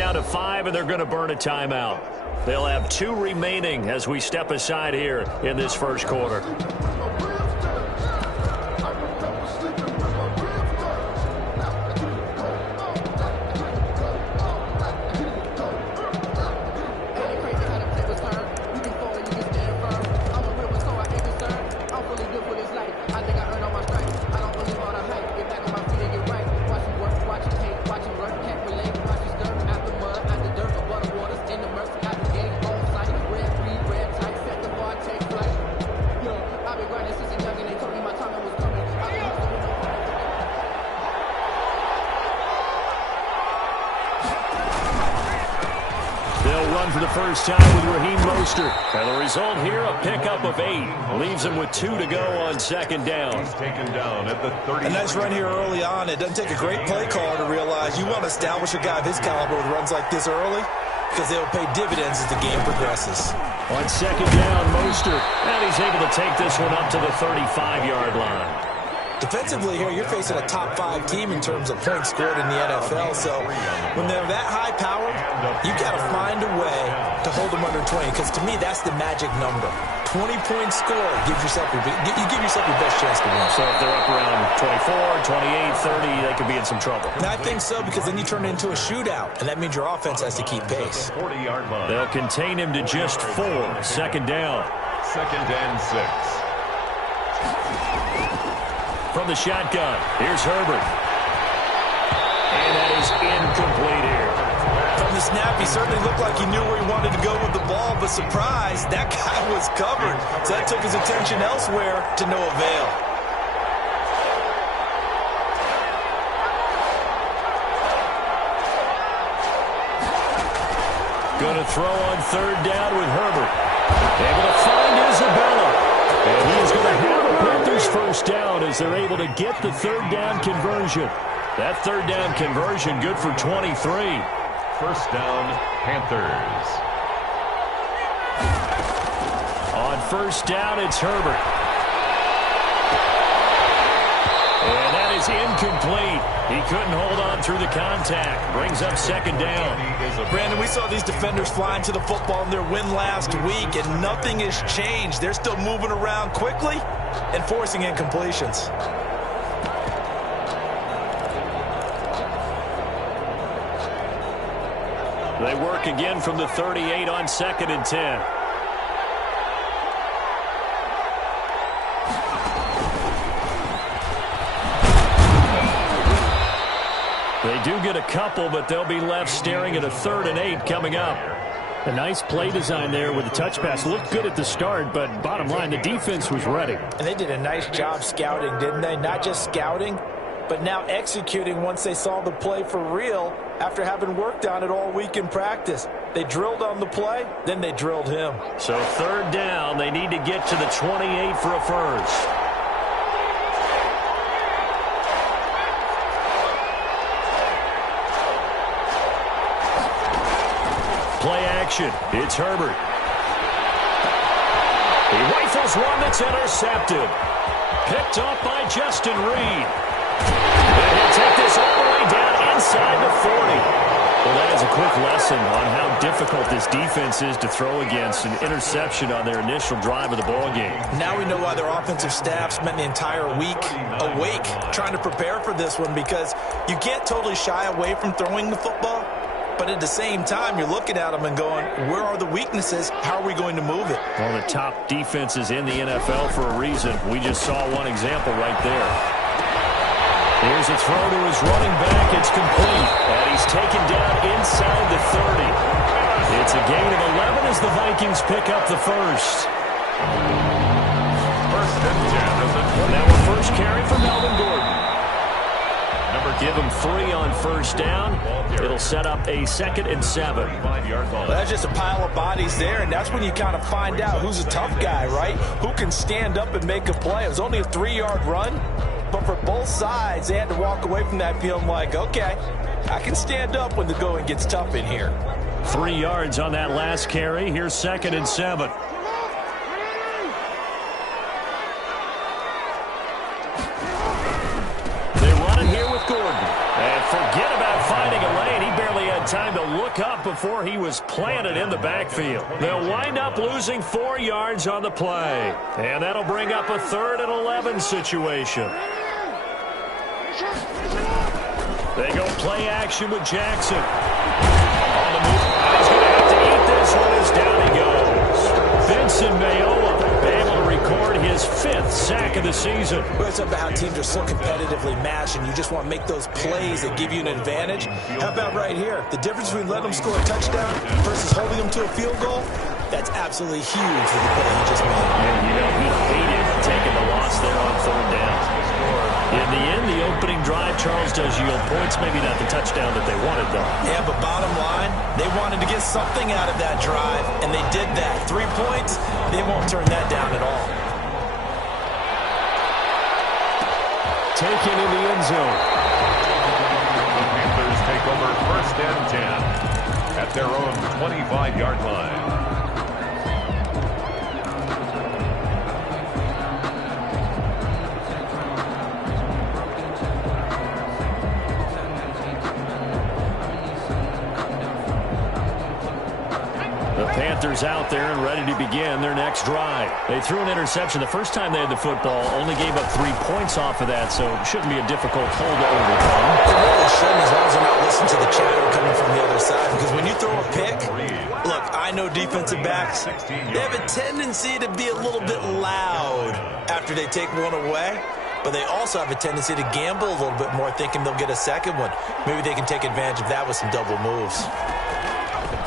down to 5, and they're going to burn a timeout. They'll have 2 remaining as we step aside here in this first quarter. For the first time with Raheem Mostert. And the result here, a pickup of 8. Leaves him with 2 to go on second down. He's taken down at the 30. A nice run here early on. It doesn't take a great play caller to realize you want to establish a guy of his caliber with runs like this early because they'll pay dividends as the game progresses. On second down, Mostert. And he's able to take this one up to the 35-yard line. Defensively here, you're facing a top 5 team in terms of points scored in the NFL. So when they're that high powered, you got to find a way to hold them under 20. Because to me, that's the magic number. 20 points scored gives yourself your best chance to win. So if they're up around 24, 28, 30, they could be in some trouble. And I think so, because then you turn it into a shootout, and that means your offense has to keep pace. They'll contain him to just 4. Second down. 2nd and 6. From the shotgun, here's Herbert. And that is incomplete here. From the snap, he certainly looked like he knew where he wanted to go with the ball, but surprise, that guy was covered. So that took his attention elsewhere to no avail. Going to throw on third down with Herbert. Able to find Isabella. And he is going to have a Panthers first down as they're able to get the third down conversion. That third down conversion good for 23. First down, Panthers. On first down, it's Herbert. And that is incomplete. He couldn't hold on through the contact. Brings up second down. Brandon, we saw these defenders flying to the football in their win last week, and nothing has changed. They're still moving around quickly and forcing incompletions. They work again from the 38 on 2nd and 10. They do get a couple, but they'll be left staring at a 3rd and 8 coming up. A nice play design there with the touch pass. Looked good at the start, but bottom line, the defense was ready. And they did a nice job scouting, didn't they? Not just scouting, but now executing once they saw the play for real after having worked on it all week in practice. They drilled on the play, then they drilled him. So 3rd down, they need to get to the 28 for a first. Play action. It's Herbert. He rifles one that's intercepted. Picked off by Justin Reed. And he'll take this all the way down inside the 40. Well, that is a quick lesson on how difficult this defense is to throw against. An interception on their initial drive of the ball game. Now we know why their offensive staff spent the entire week awake trying to prepare for this one, because you can't totally shy away from throwing the football. But at the same time, you're looking at them and going, where are the weaknesses? How are we going to move it? Well, the top defenses in the NFL for a reason. We just saw one example right there. Here's a throw to his running back. It's complete. And he's taken down inside the 30. It's a gain of 11 as the Vikings pick up the first. First and 10. Now a first carry for Melvin Gordon. Give him 3 on first down. It'll set up a 2nd and 7. Well, that's just a pile of bodies there, and that's when you kind of find out who's a tough guy, right? Who can stand up and make a play. It was only a 3-yard run, but for both sides, they had to walk away from that feeling like, okay, I can stand up when the going gets tough in here. 3 yards on that last carry. Here's 2nd and 7. They run it here with Gordon. And forget about finding a lane. He barely had time to look up before he was planted in the backfield. They'll wind up losing 4 yards on the play. And that'll bring up a 3rd and 11 situation. They go play action with Jackson. On the move. He's going to have to eat this one as down he goes. Vincent Mayowa able to record his 5th sack of the season. Well, it's about how teams are so competitively matched, and you just want to make those plays that give you an advantage. How about right here? The difference between letting them score a touchdown versus holding them to a field goal, that's absolutely huge with the play he just made. And, you know, he hated taking the loss there on 3rd down. In the end, the opening drive, Charles, does yield points. Maybe not the touchdown that they wanted, though. Yeah, but bottom line, they wanted to get something out of that drive, and they did that. 3 points, they won't turn that down at all. Taken in the end zone. The Panthers take over 1st and 10 at their own 25-yard line. Panthers out there and ready to begin their next drive. They threw an interception the first time they had the football, only gave up 3 points off of that, so it shouldn't be a difficult hole to overcome. It really shouldn't, as long as they're not listening to the chatter coming from the other side, because when you throw a pick, look, I know defensive backs, they have a tendency to be a little bit loud after they take one away, but they also have a tendency to gamble a little bit more, thinking they'll get a second one. Maybe they can take advantage of that with some double moves.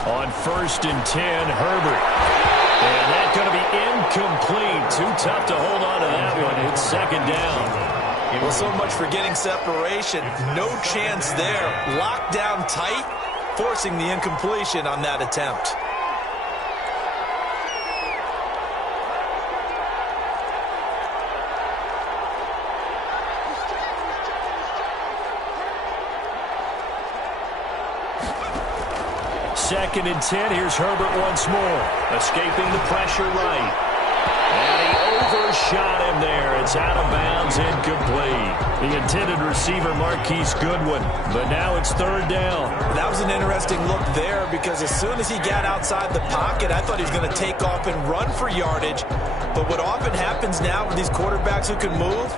On 1st and 10, Herbert. And that's going to be incomplete. Too tough to hold on to that one. It's 2nd down. Well, so much for getting separation. No chance there. Locked down tight, forcing the incompletion on that attempt. Second and 10. Here's Herbert once more. Escaping the pressure right. And he overshot him there. It's out of bounds, incomplete. The intended receiver, Marquise Goodwin. But now it's 3rd down. That was an interesting look there, because as soon as he got outside the pocket, I thought he was going to take off and run for yardage. But what often happens now with these quarterbacks who can move,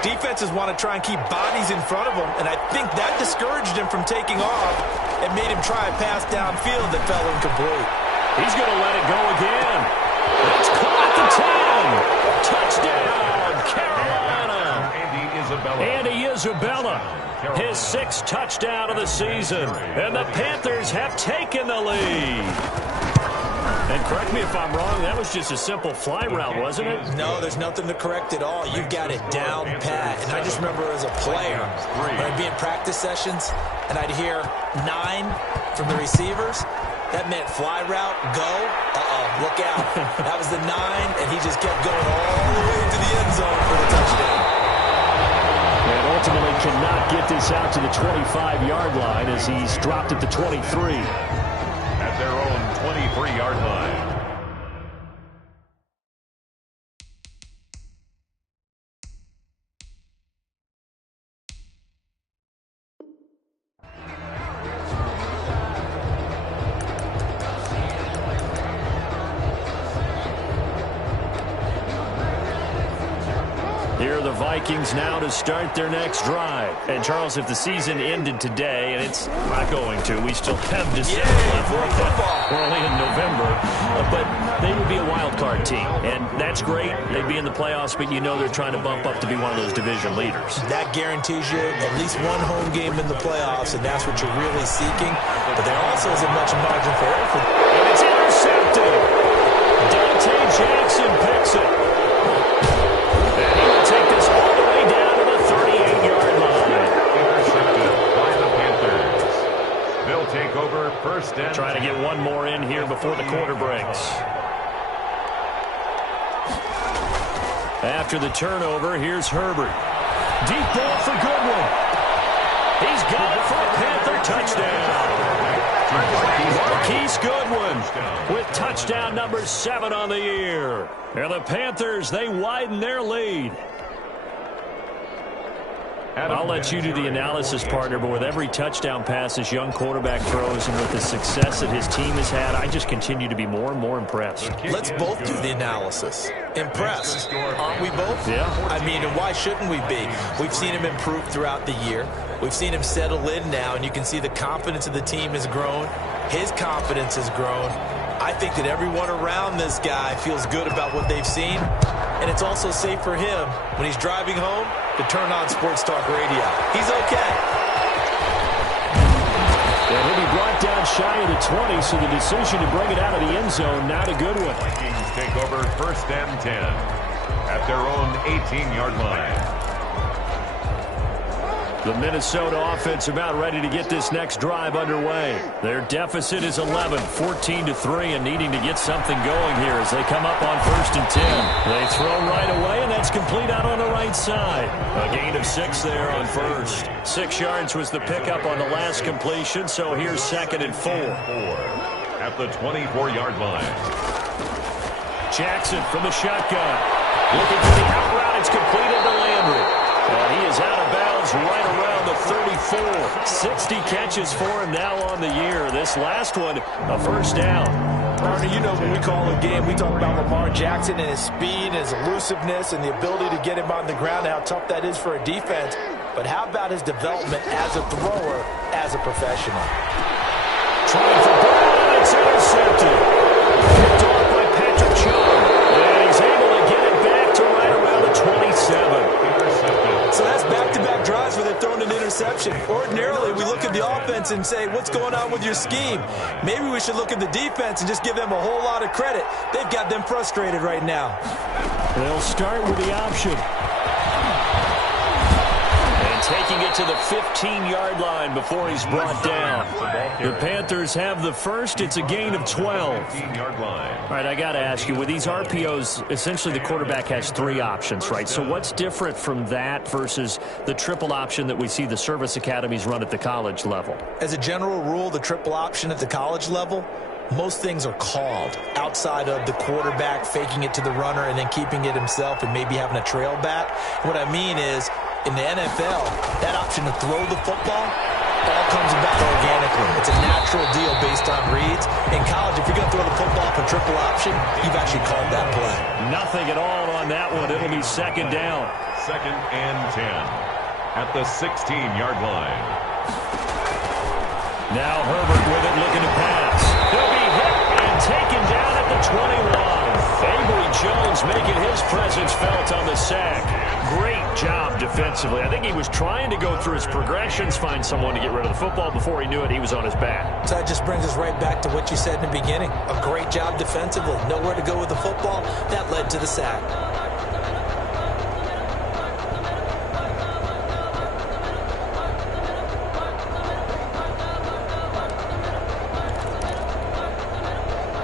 defenses want to try and keep bodies in front of them, and I think that discouraged him from taking off and made him try a pass downfield that fell incomplete. He's going to let it go again. It's caught at the 10. Touchdown, Carolina. Andy Isabella, his 6th touchdown of the season. And the Panthers have taken the lead. And correct me if I'm wrong, that was just a simple fly route, wasn't it? No, there's nothing to correct at all. You've got it down pat. And I just remember as a player, when I'd be in practice sessions, and I'd hear 9 from the receivers, that meant fly route, go, look out. That was the 9, and he just kept going all the way into the end zone for the touchdown. And ultimately cannot get this out to the 25-yard line as he's dropped at the 23. At their own 23-yard line. Here are the Vikings now to start their next drive. And, Charles, if the season ended today, and it's not going to, we still have December left. We're only in November. But they would be a wild card team. And that's great. They'd be in the playoffs, but you know they're trying to bump up to be one of those division leaders. That guarantees you at least one home game in the playoffs, and that's what you're really seeking. But there also isn't much margin for error. And it's intercepted. Dante Jackson picks it. And he will take this all the way down to the 38-yard line. Intercepted by the Panthers. They'll take over 1st and... Trying to get one more in here before the quarter breaks. After the turnover, here's Herbert. Deep ball for Goodwin. He's got it for a Panther touchdown. Marquise Goodwin with touchdown number 7 on the year. And the Panthers, they widen their lead. I'll let you do the analysis, partner, but with every touchdown pass this young quarterback throws and with the success that his team has had, I just continue to be more and more impressed. Let's both do the analysis. Impressed. Aren't we both? Yeah. I mean, and why shouldn't we be? We've seen him improve throughout the year. We've seen him settle in now, and you can see the confidence of the team has grown. His confidence has grown. I think that everyone around this guy feels good about what they've seen, and it's also safe for him when he's driving home to turn on Sports Talk Radio. He's okay. Yeah, he'll be brought down shy of the 20, so the decision to bring it out of the end zone, not a good one. Vikings take over 1st and 10 at their own 18-yard line. The Minnesota offense about ready to get this next drive underway. Their deficit is 11, 14-3, and needing to get something going here as they come up on 1st and 10. They throw right away, and that's complete out on the right side. A gain of 6 there on 1st. 6 yards was the pickup on the last completion, so here's 2nd and 4. At the 24-yard line. Jackson from the shotgun. Looking for the out route. It's completed to Landry. And he is out of bounds right around the 34. 60 catches for him now on the year. This last one, a 1st down. Arnie, you know when we call a game, we talk about Lamar Jackson and his speed, and his elusiveness, and the ability to get him on the ground, and how tough that is for a defense. But how about his development as a thrower, as a professional? Trying for ball, it's intercepted. Picked off by Patrick Chung. And he's able to get it back to right around the 27. So that's back-to-back drives where they're throwing an interception. Ordinarily, we look at the offense and say, what's going on with your scheme? Maybe we should look at the defense and just give them a whole lot of credit. They've got them frustrated right now. They'll start with the option. And taking it to the 15-yard line before he's brought down. The Panthers have the first. It's a gain of 12. 15-yard line. All right, I got to ask you, with these RPOs, essentially the quarterback has 3 options, right? So what's different from that versus the triple option that we see the service academies run at the college level? As a general rule, the triple option at the college level, most things are called outside of the quarterback faking it to the runner and then keeping it himself and maybe having a trail back. What I mean is, in the NFL, that option to throw the football all comes about organically. It's a natural deal based on reads. In college, if you're going to throw the football for triple option, you've actually called that play. Nothing at all on that one. It'll be 2nd down. 2nd and 10 at the 16-yard line. Now Herbert with it, looking to pass. He'll be hit and taken down at the 21. Avery Jones making his presence felt on the sack. Great job defensively. I think he was trying to go through his progressions, find someone to get rid of the football. Before he knew it, he was on his back. So that just brings us right back to what you said in the beginning. A great job defensively. Nowhere to go with the football. That led to the sack.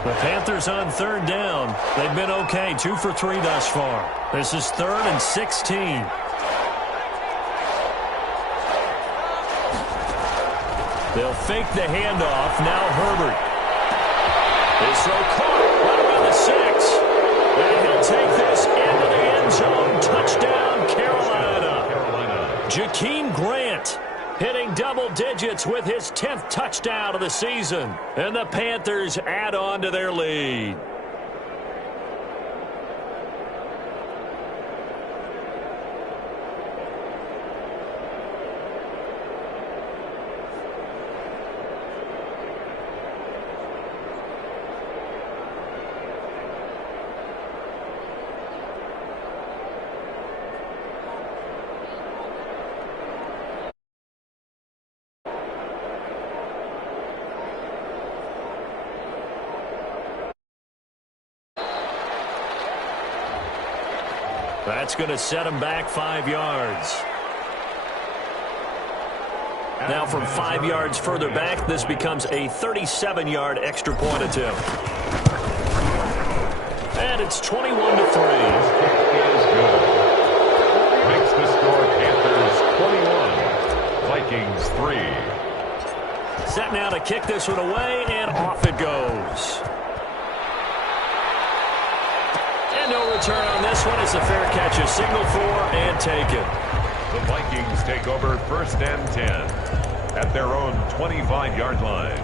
The Panthers on 3rd down. They've been okay, 2 for 3 thus far. This is 3rd and 16. They'll fake the handoff. Now Herbert. His throw caught right around the 6. And he'll take this into the end zone. Touchdown, Carolina. Jakeem Grant hitting double digits with his 10th touchdown of the season. And the Panthers add on to their lead. That's going to set him back 5 yards. Now from 5 yards further back, this becomes a 37-yard extra point attempt. And it's 21-3. Is good. Makes the score Panthers 21, Vikings 3. Set now to kick this one away, and off it goes. And no return on this one. It's a fair catch, a signal for and taken. The Vikings take over 1st and 10 at their own 25-yard line.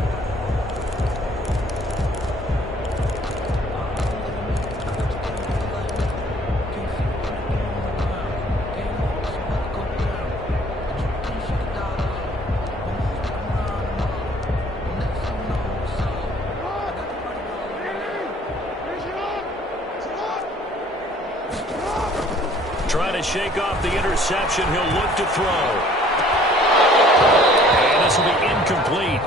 Trying to shake off the interception. He'll look to throw. And this will be incomplete.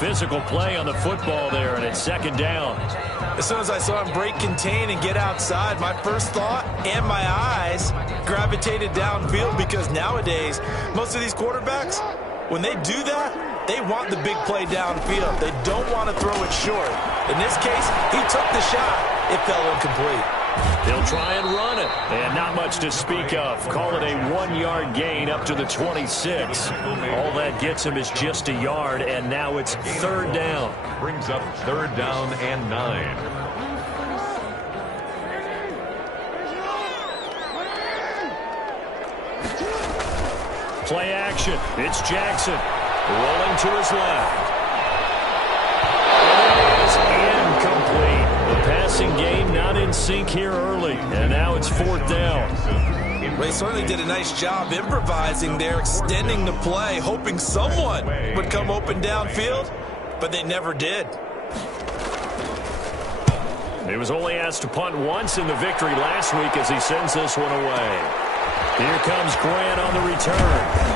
Physical play on the football there, and it's 2nd down. As soon as I saw him break contain and get outside, my first thought and my eyes gravitated downfield, because nowadays, most of these quarterbacks, when they do that, they want the big play downfield. They don't want to throw it short. In this case, he took the shot. It fell incomplete. They'll try and run it, and not much to speak of. Call it a 1-yard gain up to the 26. All that gets him is just a yard, and now it's 3rd down. Brings up 3rd down and 9. Play action. It's Jackson rolling to his left. It is incomplete. The passing game not in sync here early, and now it's 4th down. Ray certainly did a nice job improvising there, extending the play, hoping someone would come open downfield, but they never did. He was only asked to punt once in the victory last week as he sends this one away. Here comes Grant on the return.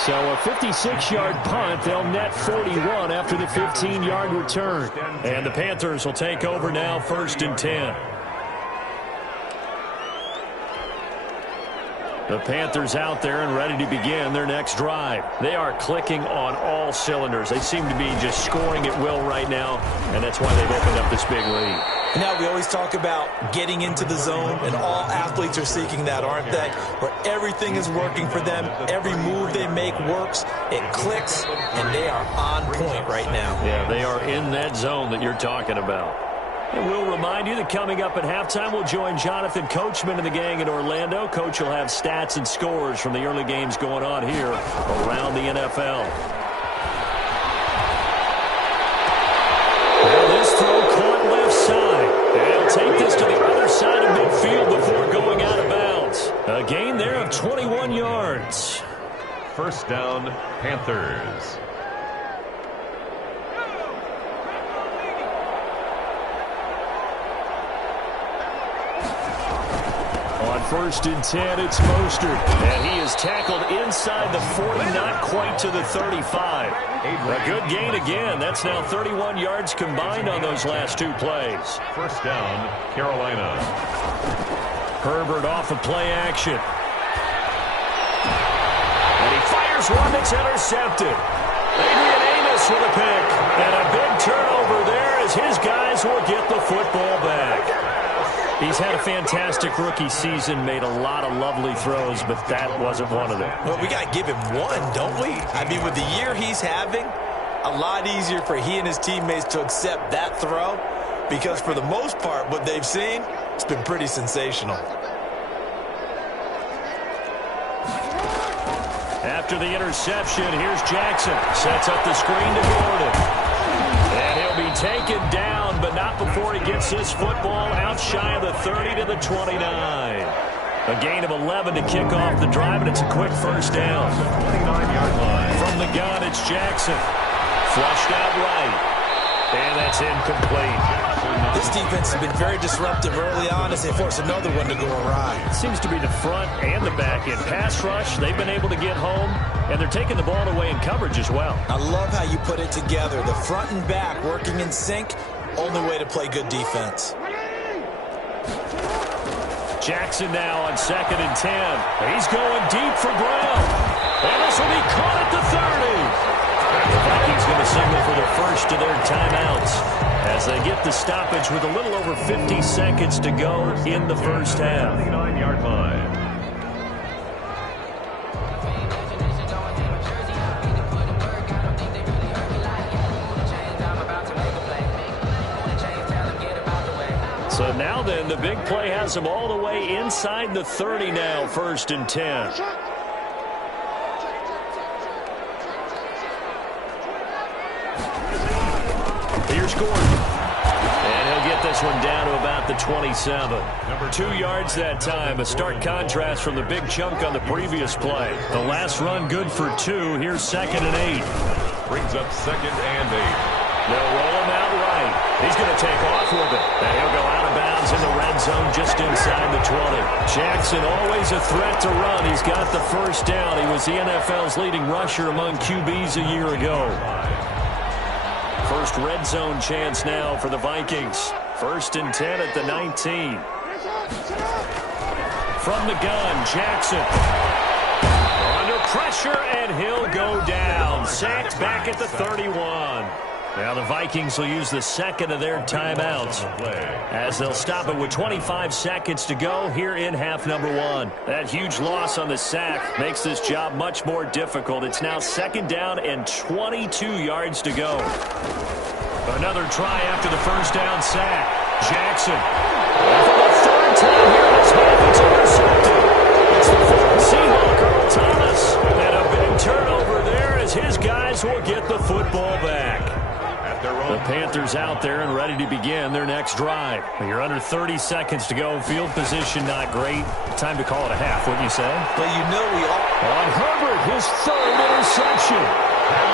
So a 56-yard punt. They'll net 41 after the 15-yard return. And the Panthers will take over now, 1st and 10. The Panthers out there and ready to begin their next drive. They are clicking on all cylinders. They seem to be just scoring at will right now, and that's why they've opened up this big lead. Now, we always talk about getting into the zone, and all athletes are seeking that, aren't they? Where everything is working for them, every move they make works, it clicks, and they are on point right now. Yeah, they are in that zone that you're talking about. And we'll remind you that coming up at halftime, we'll join Jonathan Coachman and the gang in Orlando. Coach will have stats and scores from the early games going on here around the NFL. Well, this throw caught left side. And take this to the other side of midfield before going out of bounds. A gain there of 21 yards. 1st down, Panthers. On 1st and 10, it's Mostert. And he is tackled inside the 40, not quite to the 35. A good gain again. That's now 31 yards combined on those last 2 plays. 1st down, Carolina. Herbert off of play action. And he fires one that's intercepted. Adrian Amos with a pick. And a big turnover there as his guys will get the football back. He's had a fantastic rookie season, made a lot of lovely throws, but that wasn't one of them. Well, we got to give him one, don't we? I mean, with the year he's having, a lot easier for he and his teammates to accept that throw, because for the most part, what they've seen, it's been pretty sensational. After the interception, here's Jackson. Sets up the screen to Gordon. And he'll be taken down, but not before he gets this football out shy of the 30 to the 29. A gain of 11 to kick off the drive, and it's a quick 1st down. 29-yard line. From the gun, it's Jackson. Flushed out right. And that's incomplete. This defense has been very disruptive early on as they force another one to go awry. It seems to be the front and the back end. Pass rush, they've been able to get home, and they're taking the ball away in coverage as well. I love how you put it together. The front and back working in sync, only way to play good defense. Jackson now on 2nd and 10. He's going deep for Brown. And this will be caught at the 30. The Vikings going to signal for the first of their timeouts as they get the stoppage with a little over 50 seconds to go in the first half. 29-yard line. So now then, the big play has them all the way inside the 30 now, 1st and 10. Here's Gordon. And he'll get this one down to about the 27. 2 yards that time. A stark contrast from the big chunk on the previous play. The last run good for 2. Here's 2nd and 8. Brings up 2nd and 8. They'll roll him out right. He's going to take off with it. And he'll go out of bounds in the red zone just inside the 20. Jackson always a threat to run. He's got the first down. He was the NFL's leading rusher among QBs a year ago. First red zone chance now for the Vikings. 1st and 10 at the 19. From the gun, Jackson. Under pressure, and he'll go down. Sacked back at the 31. Now the Vikings will use the second of their timeouts as they'll stop it with 25 seconds to go here in half number 1. That huge loss on the sack makes this job much more difficult. It's now 2nd down and 22 yards to go. Another try after the first down sack. Jackson. And for the 3rd time here in this half, it's intercepted. It's the former Seahawk, Earl Thomas. And a big turnover there as his guys will get the football back. The Panthers out there and ready to begin their next drive. You're under 30 seconds to go. Field position not great. Time to call it a half, wouldn't you say? But you know we all... On Herbert, his 3rd interception.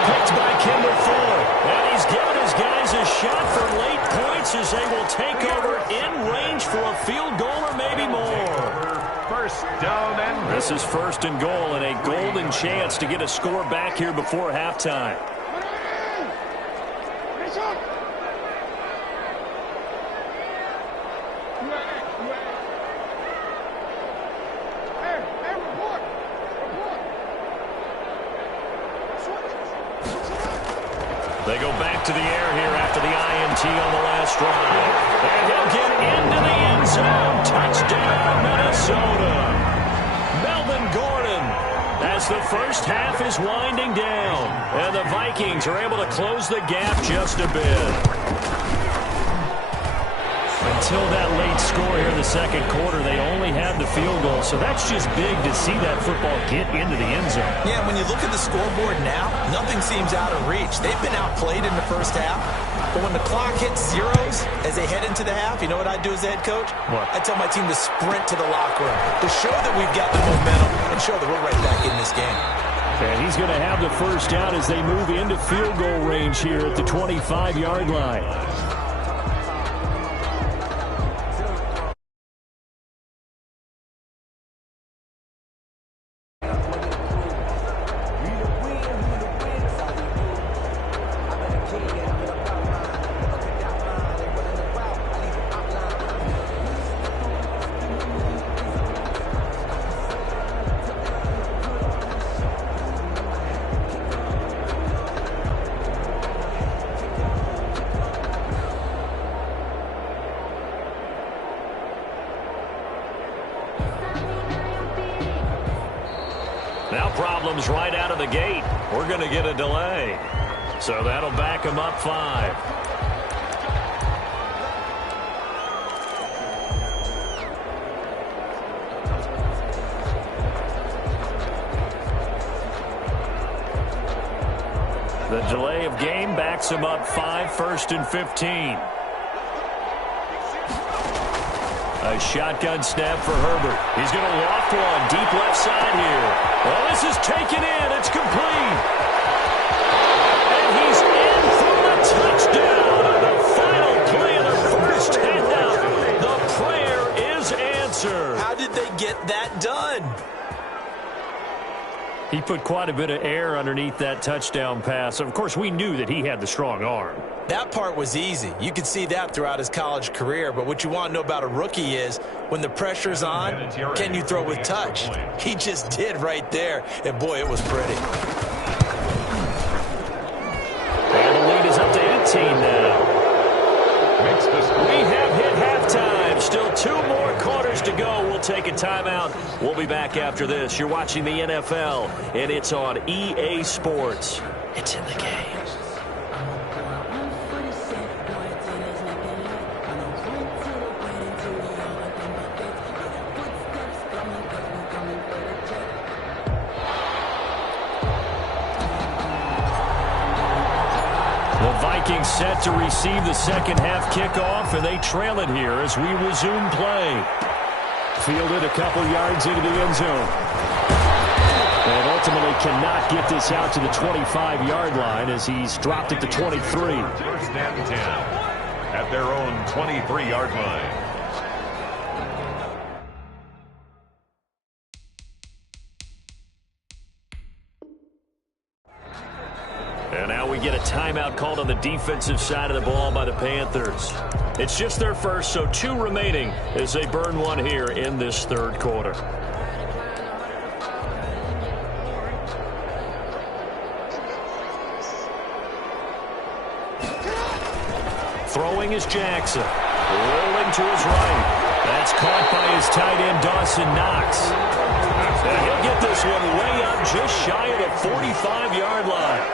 Picked by Kendall Fuller. And he's given his guys a shot for late points as they will take over in range for a field goal or maybe more. 1st down and... This is 1st and goal and a golden chance to get a score back here before halftime. They go back to the air here after the INT on the last drive. And he'll get into the end zone. Touchdown, Minnesota. Melvin Gordon as the first half is winding down. And the Vikings are able to close the gap just a bit. Until that late score here in the 2nd quarter, they only had the field goal. So that's just big to see that football get into the end zone. Yeah, when you look at the scoreboard now, nothing seems out of reach. They've been outplayed in the first half. But when the clock hits zeros as they head into the half, you know what I do as the head coach? What? I tell my team to sprint to the locker room to show that we've got the momentum and show that we're right back in this game. And he's going to have the first down as they move into field goal range here at the 25-yard line. Now problems right out of the gate. We're going to get a delay. So that'll back them up 5. The delay of game backs him up 5, 1st and 15. A shotgun snap for Herbert. He's going to loft one deep left side here. Well, this is taken in. It's complete. And he's in for a touchdown on the final play of the first half. The prayer is answered. How did they get that done? He put quite a bit of air underneath that touchdown pass. Of course, we knew that he had the strong arm. That part was easy. You could see that throughout his college career. But what you want to know about a rookie is when the pressure's on, can you throw with touch? He just did right there. And, boy, it was pretty. And the lead is up to 18 now. We have hit halftime. Still 2 more quarters to go. We'll take a timeout. We'll be back after this. You're watching the NFL, and it's on EA Sports. It's in the game. Vikings set to receive the second half kickoff, and they trail it here as we resume play. Fielded a couple yards into the end zone. And ultimately cannot get this out to the 25-yard line as he's dropped it to 23. First and 10 at their own 23-yard line. And now we get a timeout called on the defensive side of the ball by the Panthers. It's just their first, so 2 remaining as they burn one here in this third quarter. Throwing is Jackson. Rolling to his right. That's caught by his tight end, Dawson Knox. And he'll get this one way up just shy of the 45-yard line.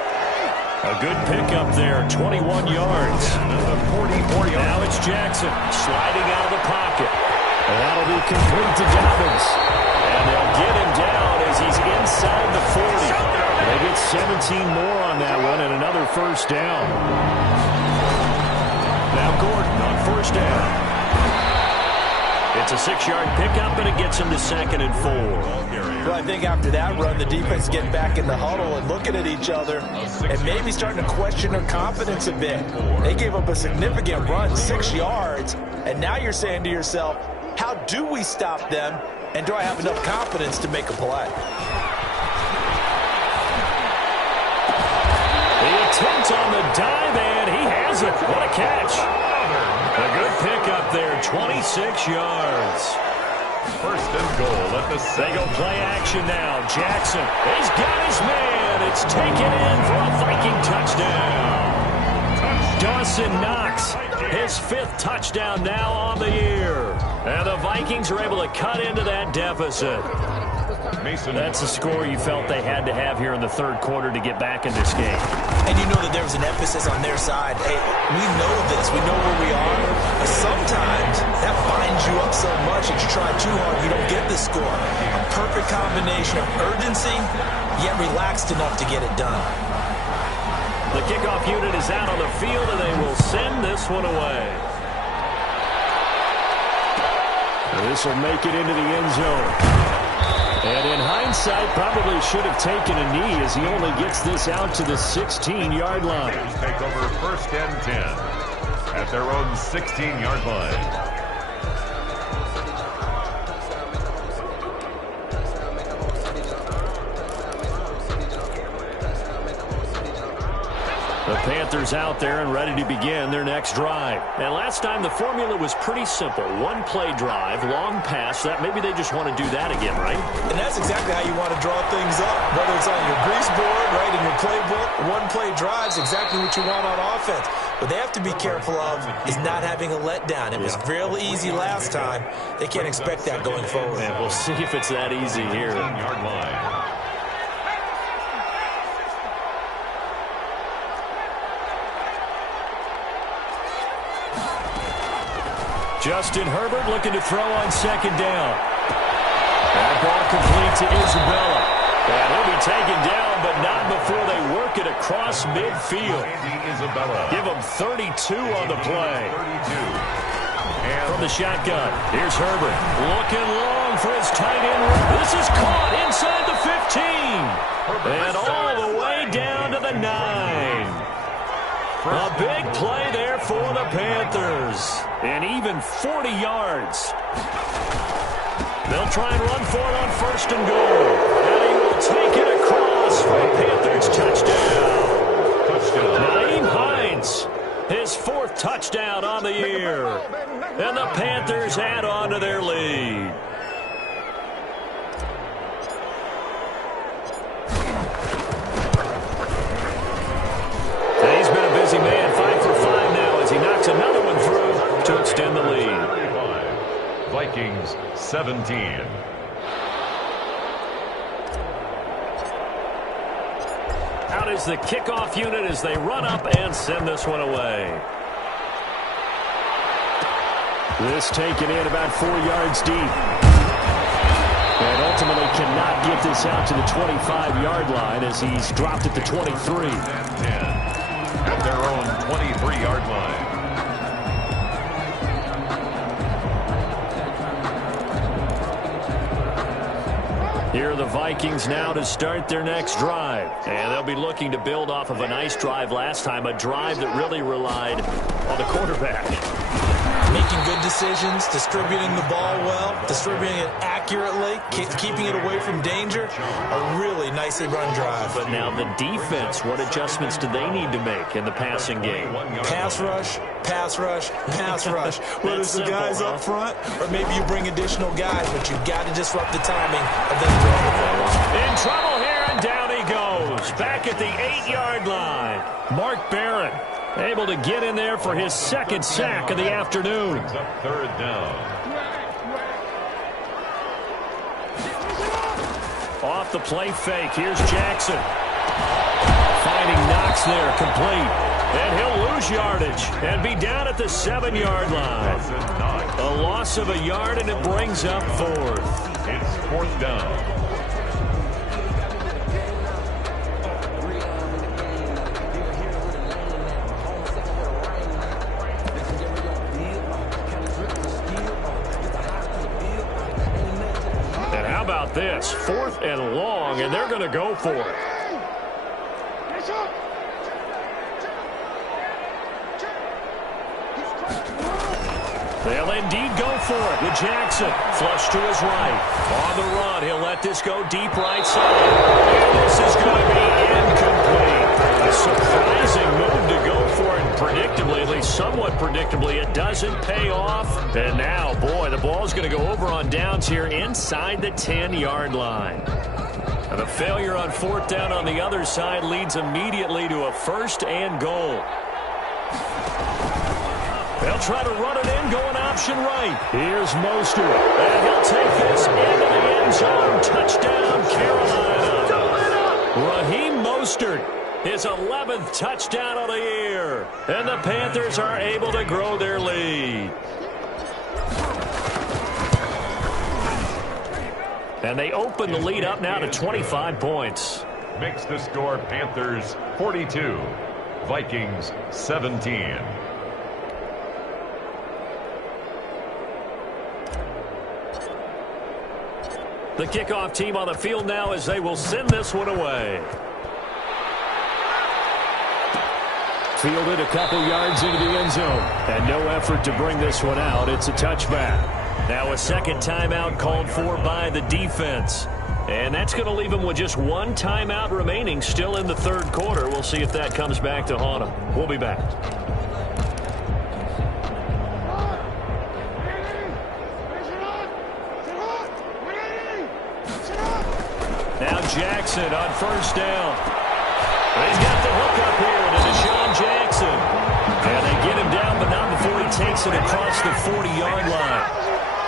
A good pickup there, 21 yards. Now it's Jackson sliding out of the pocket. And that'll be complete to Dobbins. And they'll get him down as he's inside the 40. They get 17 more on that one and another first down. Now Gordon on first down. It's a 6-yard pickup, and it gets him to 2nd and 4. Well, I think after that run, the defense getting back in the huddle and looking at each other and maybe starting to question their confidence a bit. They gave up a significant run, 6 yards, and now you're saying to yourself, how do we stop them, and do I have enough confidence to make a play? The attempt on the dive, and he has it. What a catch. A good pickup there, 26 yards. First and goal at the They go play action now. Jackson, he's got his man. It's taken in for a Viking touchdown. Dawson Knox, his 5th touchdown now on the year. And the Vikings are able to cut into that deficit. That's the score you felt they had to have here in the third quarter to get back in this game. And you know that there was an emphasis on their side. Hey, we know this. We know where we are. But sometimes that binds you up so much that you try too hard, you don't get the score. A perfect combination of urgency, yet relaxed enough to get it done. The kickoff unit is out on the field, and they will send this one away. This will make it into the end zone. And in hindsight, probably should have taken a knee as he only gets this out to the 16-yard line. Take over first and 10 at their own 16-yard line. The Panthers out there and ready to begin their next drive. And last time the formula was pretty simple. One play drive, long pass. That maybe they just want to do that again, right? And that's exactly how you want to draw things up. Whether it's on your grease board, right, in your playbook, one play drive's exactly what you want on offense. What they have to be careful of is not having a letdown. It was real easy last time. They can't expect that going forward. And we'll see if it's that easy here. 16-yard line. Justin Herbert looking to throw on second down. That ball complete to Isabella. And he'll be taken down, but not before they work it across midfield. Give him 32 on the play. 32. And from the shotgun, here's Herbert. Looking long for his tight end. This is caught inside the 15. And all the way down to the 9. A big play there for the Panthers. And even 40 yards. They'll try and run for it on first and goal. And he will take it across for a Panthers touchdown. Nyheim Hines, his 4th touchdown on the year. And the Panthers add on to their lead. He's been a busy man, 5 for 5 now as he knocks another one through to extend the lead. Vikings 17. Out is the kickoff unit as they run up and send this one away. This taken in about 4 yards deep. And ultimately cannot get this out to the 25-yard line as he's dropped at the 23. at their own 23-yard line. Here are the Vikings now to start their next drive. And they'll be looking to build off of a nice drive last time, a drive that really relied on the quarterback. Making good decisions, distributing the ball well, distributing it accurately, keeping it away from danger. A really nicely run drive. But now the defense, what adjustments do they need to make in the passing game? Pass rush, pass rush, pass rush. Whether it's the guys up front or maybe you bring additional guys, but you've got to disrupt the timing of them throwing the ball. In trouble here, and down he goes. Back at the 8-yard line. Mark Barron able to get in there for his second sack of the afternoon. Brings up third down. Off the play fake, here's Jackson. Finding Knox there, complete. And he'll lose yardage and be down at the 7-yard line. A loss of a yard, and it brings up fourth. It's fourth down. This 4th and long, and they're going to go for it. They'll indeed go for it with Jackson. Flush to his right. On the run, he'll let this go deep right side. And this is going to be incomplete. A surprising move to go for it predictably, at least somewhat predictably. It doesn't pay off. And now, boy, the ball's going to go over on downs here inside the 10-yard line. And the failure on 4th down on the other side leads immediately to a 1st and goal. They'll try to run it in, going option right. Here's Mostert. And he'll take this into the end zone. Touchdown, Carolina. Raheem Mostert, his 11th touchdown of the year. And the Panthers are able to grow their lead. And they open the lead up now to 25 points. Makes the score Panthers 42, Vikings 17. The kickoff team on the field now as they will send this one away. Fielded a couple yards into the end zone. And no effort to bring this one out. It's a touchback. Now a second timeout called for by the defense. And that's going to leave them with just one timeout remaining still in the third quarter. We'll see if that comes back to haunt them. We'll be back. Now Jackson on 1st down. He's got the hook up here to Deshaun Jackson. And they get him down, but not before he takes it across the 40-yard line.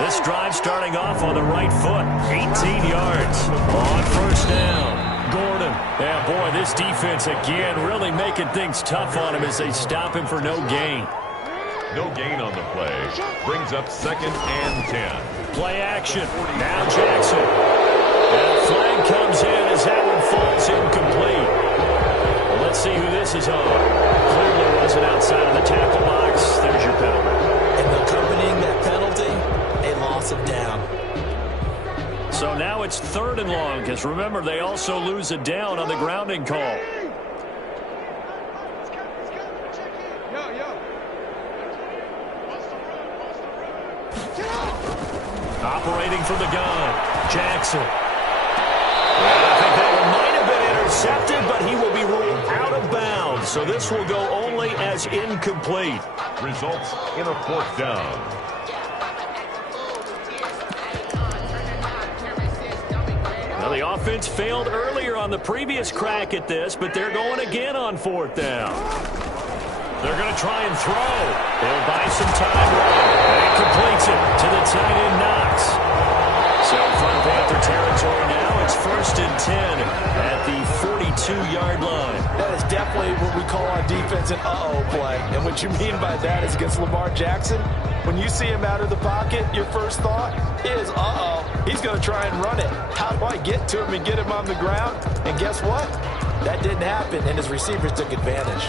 This drive starting off on the right foot. 18 yards on 1st down. Gordon. Yeah, boy, this defense again really making things tough on him as they stop him for no gain. No gain on the play. Brings up 2nd and 10. Play action. Now Jackson. And a flag comes in as that one falls incomplete. Well, let's see who this is on. Clearly wasn't outside of the tackle box. There's your penalty. And accompanying that penalty, a loss of down. So now it's 3rd and long, because remember, they also lose a down on the grounding call. Operating from the gun, Jackson. I think that one might have been intercepted, but he will be ruled out of bounds. So this will go only as incomplete. Results in a 4th down. Now the offense failed earlier on the previous crack at this, but they're going again on 4th down. They're going to try and throw. They'll buy some time. And he completes it to the tight end, Knox. So from Panther territory now, it's 1st and 10 at the 42-yard line. That is definitely what we call on defense an uh-oh play. And what you mean by that is against Lamar Jackson, when you see him out of the pocket, your first thought is, uh-oh, he's going to try and run it. How do I get to him and get him on the ground? And guess what? That didn't happen, and his receivers took advantage.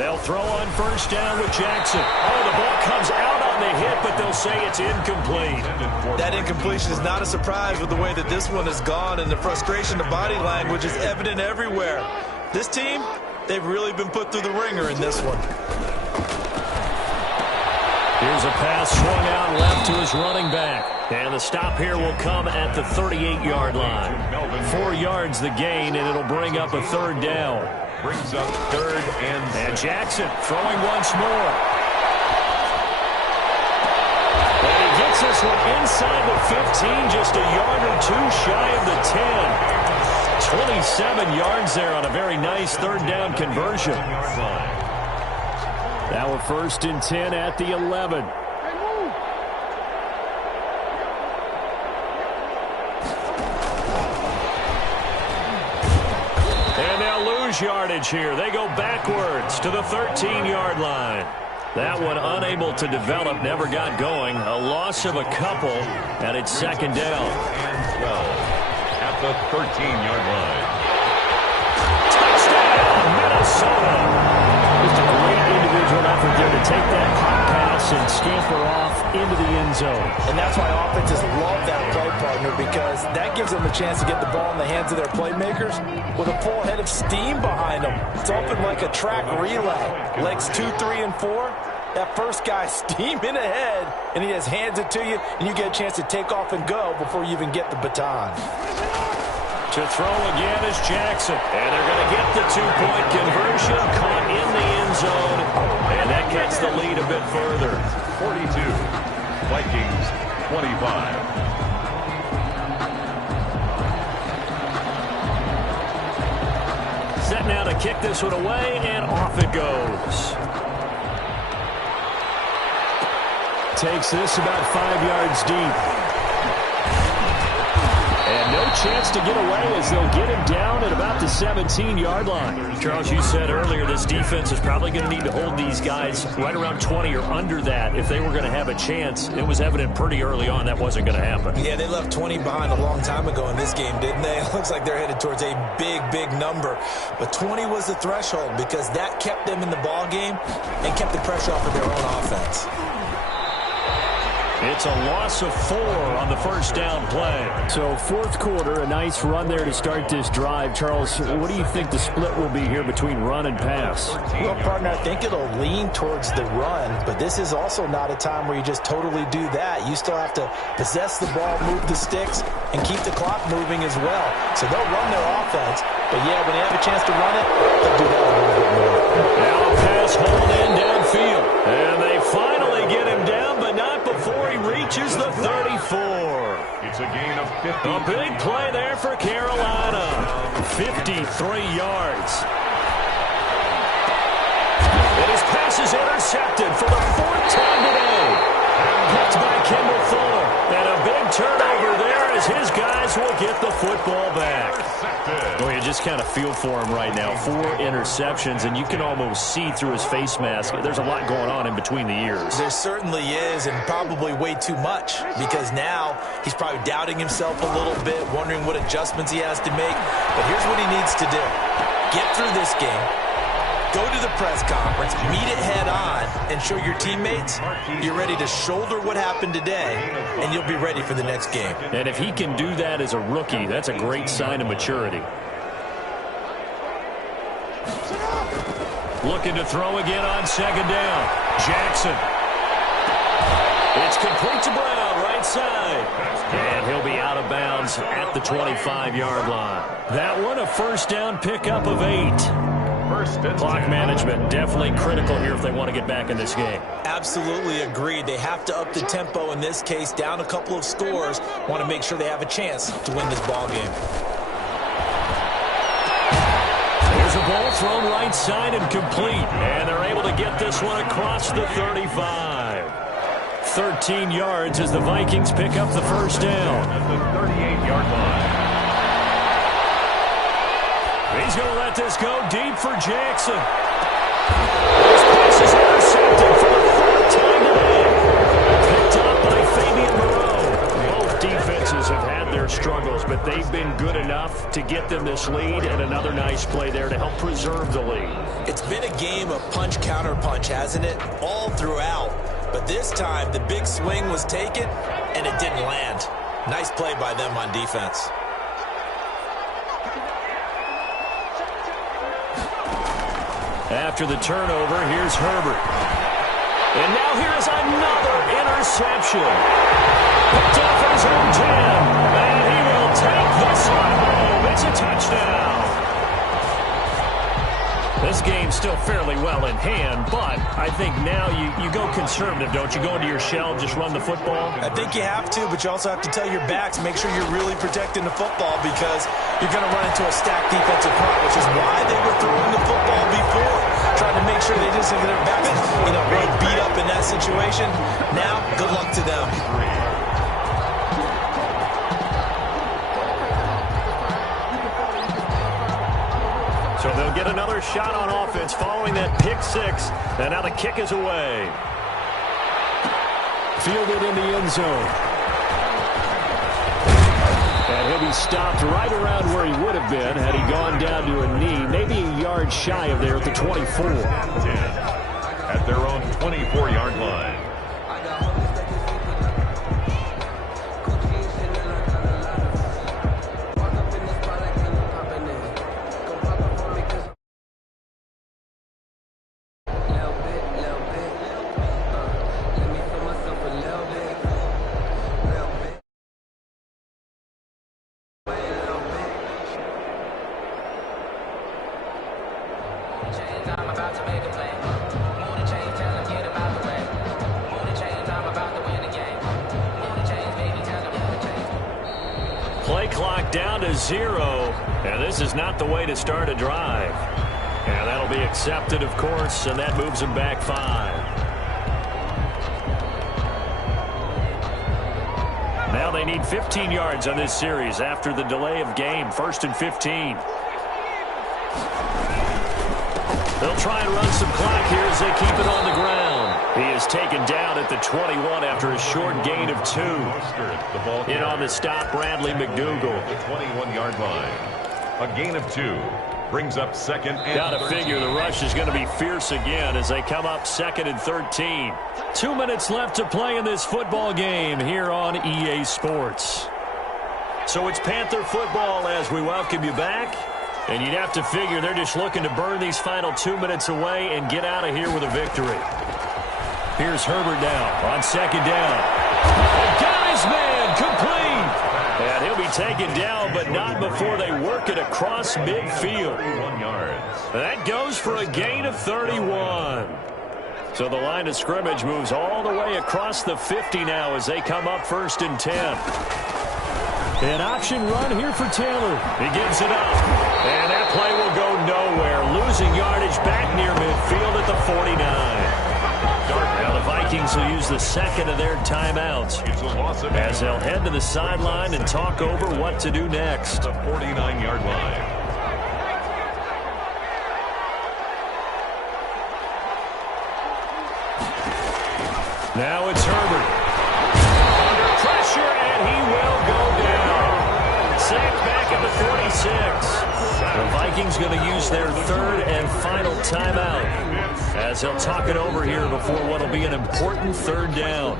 They'll throw on first down with Jackson. Oh, the ball comes out on the hit, but they'll say it's incomplete. That incompletion is not a surprise with the way that this one has gone, and the frustration, the body language is evident everywhere. This team, they've really been put through the ringer in this one. Here's a pass swung out left to his running back. And the stop here will come at the 38-yard line. 4 yards the gain, and it'll bring up a third down. Brings up third and Jackson throwing once more. And he gets this one inside the 15, just a yard or two shy of the 10. 27 yards there on a very nice third down conversion. Now a first and 10 at the 11. And they'll lose yardage here. They go backwards to the 13-yard line. That one unable to develop, never got going. A loss of a couple, and it's second down. And 12 at the 13-yard line. Touchdown, Minnesota. Just a great individual effort there to take that hot pass and scamper off into the end zone. And that's why offenses love that play, partner, because that gives them a chance to get the ball in the hands of their playmakers with a full head of steam behind them. It's often like a track relay. Legs 2, 3, and 4. That first guy steaming ahead, and he just hands it to you, and you get a chance to take off and go before you even get the baton. To throw again is Jackson. And they're going to get the two-point conversion, caught in the end zone. And that gets the lead a bit further. 42, Vikings 25. Set now to kick this one away, and off it goes. Takes this about 5 yards deep. And no chance to get away as they'll get him down at about the 17-yard line. Charles, you said earlier this defense is probably going to need to hold these guys right around 20 or under that if they were going to have a chance. It was evident pretty early on that wasn't going to happen. Yeah, they left 20 behind a long time ago in this game, didn't they? It looks like they're headed towards a big, big number. But 20 was the threshold because that kept them in the ball game and kept the pressure off of their own offense. It's a loss of 4 on the first down play. So fourth quarter, a nice run there to start this drive. Charles, what do you think the split will be here between run and pass? Well, partner, I think it'll lean towards the run, but this is also not a time where you just totally do that. You still have to possess the ball, move the sticks, and keep the clock moving as well. So they'll run their offense, but yeah, when they have a chance to run it, they'll do that a little bit more. Now a pass hauled in downfield, and they finally get him down, but not before he reaches the 34. It's a gain of 50. A big play there for Carolina. 53 yards. And his pass is intercepted for the 4th time today. Picked by Kendall Fuller. And a big turnover there as his guys will get the football back. Well, you just kind of feel for him right now. 4 interceptions, and you can almost see through his face mask. There's a lot going on in between the ears. There certainly is, and probably way too much, because now he's probably doubting himself a little bit, wondering what adjustments he has to make. But here's what he needs to do. Get through this game. Go to the press conference, meet it head on, and show your teammates you're ready to shoulder what happened today, and you'll be ready for the next game. And if he can do that as a rookie, that's a great sign of maturity. Looking to throw again on second down. Jackson. It's complete to Brown, right side. And he'll be out of bounds at the 25-yard line. That one, a first down pickup of 8. Clock management definitely critical here if they want to get back in this game. Absolutely agreed. They have to up the tempo in this case, down a couple of scores. Want to make sure they have a chance to win this ball game. There's a ball thrown right side and complete. And they're able to get this one across the 35. 13 yards as the Vikings pick up the first down. At the 38-yard line. He's going to let this go deep for Jackson. This pass is intercepted for the 4th time today. Picked up by Fabian Moreau. Both defenses have had their struggles, but that they've been good enough to get them this lead, and another nice play there to help preserve the lead. It's been a game of punch-counter-punch, hasn't it? All throughout. But this time, the big swing was taken, and it didn't land. Nice play by them on defense. After the turnover, here's Herbert. And now here's another interception. Picked off at his own 10. And he will take this one home. It's a touchdown. This game's still fairly well in hand, but I think now you go conservative, don't you? Go into your shell, just run the football? I think you have to, but you also have to tell your backs, make sure you're really protecting the football because you're going to run into a stacked defensive front, which is why they were throwing the football before, trying to make sure they just get their backs, really beat up in that situation. Now, good luck to them. So they'll get another shot on offense following that pick six. And now the kick is away. Fielded in the end zone. And he'll be stopped right around where he would have been had he gone down to a knee, maybe a yard shy of there at the 24. At their own 24-yard line. Play clock down to 0, and this is not the way to start a drive. And that'll be accepted, of course, and that moves them back 5. Now they need 15 yards on this series after the delay of game. 1st and 15. They'll try and run some clock here as they keep it on the ground. He is taken down at the 21 after a short gain of 2. In on the stop, Bradley McDougal. The 21-yard line. A gain of 2 brings up 2nd and Got to figure the rush is going to be fierce again as they come up 2nd and 13. 2 minutes left to play in this football game here on EA Sports. So it's Panther football as we welcome you back. And you'd have to figure they're just looking to burn these final 2 minutes away and get out of here with a victory. Here's Herbert now on 2nd down. The guy's man complete. And he'll be taken down, but not before they work it across midfield. 31 yards. That goes for a gain of 31. So the line of scrimmage moves all the way across the 50 now as they come up 1st and 10. An option run here for Taylor. He gives it up. And that play will go nowhere. Losing yardage back near midfield at the 49. Now the Vikings will use the 2nd of their timeouts as they'll head to the sideline and talk over what to do next. The 49-yard line. Now it's Herbert. Under pressure, and he will go down. Sacked back at the 46. The Vikings going to use their 3rd and final timeout as they'll talk it over here before what will be an important 3rd down.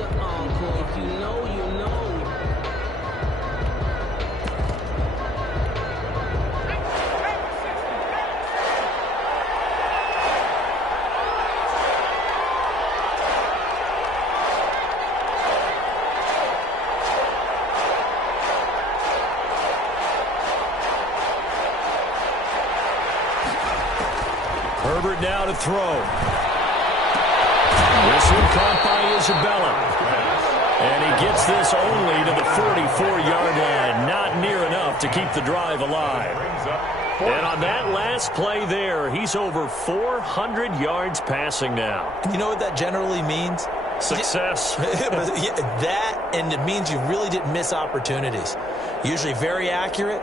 Herbert now to throw. This one caught by Isabella. And he gets this only to the 44-yard line. Not near enough to keep the drive alive. And on that last play there, he's over 400 yards passing now. You know what that generally means? Success. That, and it means you really didn't miss opportunities. Usually very accurate.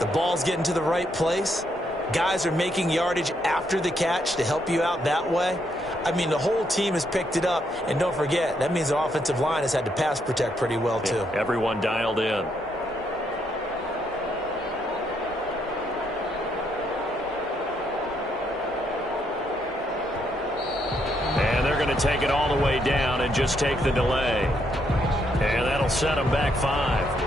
The ball's getting to the right place. Guys are making yardage after the catch to help you out that way. I mean, the whole team has picked it up. And don't forget, that means the offensive line has had to pass protect pretty well, too. Yeah, everyone dialed in. to take it all the way down and just take the delay. And that'll set them back 5.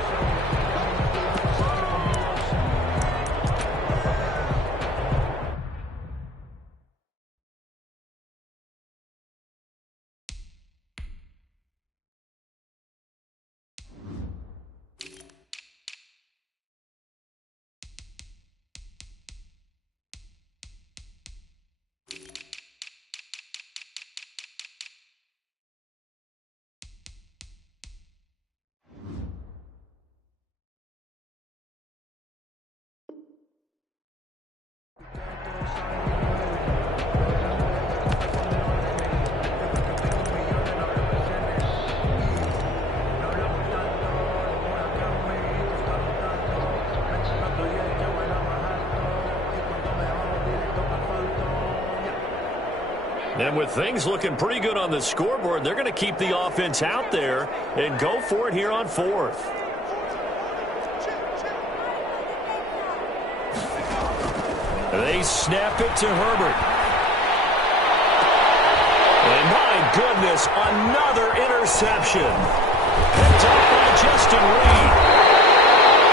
And with things looking pretty good on the scoreboard, they're going to keep the offense out there and go for it here on 4th. They snap it to Herbert. And my goodness, another interception. Picked up by Justin Reed.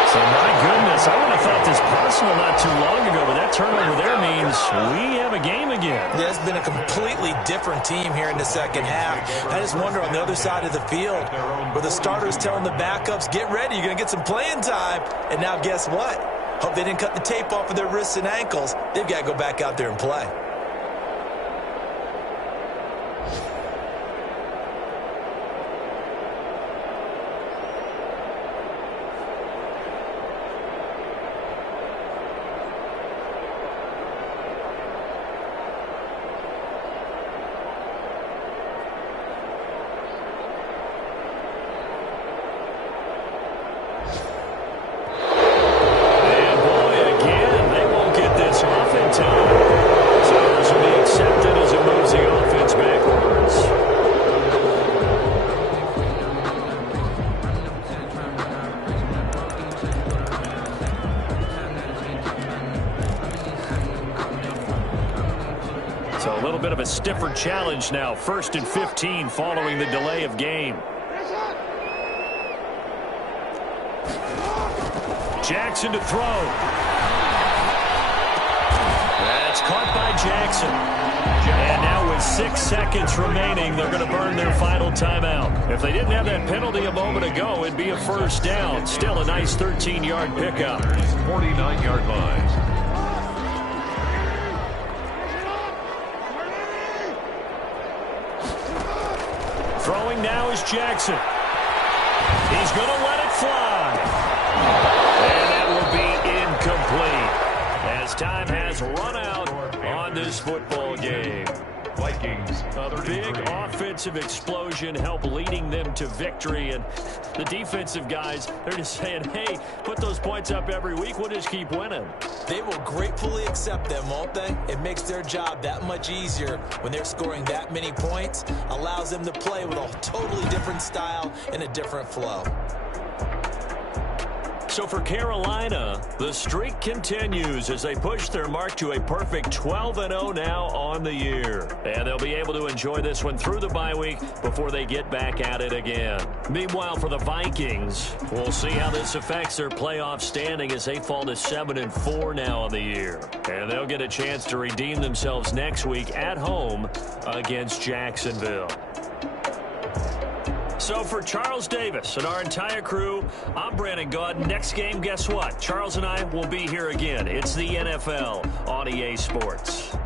So my goodness, I would have thought this personal not too long ago, but that turnover there means we have a game again. Yeah, it's been a completely different team here in the second half. I just wonder on the other side of the field, where the starters telling the backups, get ready, you're going to get some playing time. And now guess what? Hope they didn't cut the tape off of their wrists and ankles. They've got to go back out there and play. So a little bit of a stiffer challenge now. 1st and 15 following the delay of game. Jackson to throw. That's caught by Jackson. And now with 6 seconds remaining, they're going to burn their final timeout. If they didn't have that penalty a moment ago, it'd be a first down. Still a nice 13-yard pickup. 49-yard line. Throwing now is Jackson. He's going to let it fly. And that will be incomplete as time has run out on this football game. Vikings. A big offensive explosion helped leading them to victory. And the defensive guys, they're just saying, hey, put those points up every week. We'll just keep winning. They will gratefully accept them, won't they? It makes their job that much easier when they're scoring that many points. Allows them to play with a totally different style and a different flow. So for Carolina, the streak continues as they push their mark to a perfect 12-0 now on the year. And they'll be able to enjoy this one through the bye week before they get back at it again. Meanwhile, for the Vikings, we'll see how this affects their playoff standing as they fall to 7-4 now on the year. And they'll get a chance to redeem themselves next week at home against Jacksonville. So for Charles Davis and our entire crew, I'm Brandon Gaudin. Next game, guess what? Charles and I will be here again. It's the NFL on EA Sports.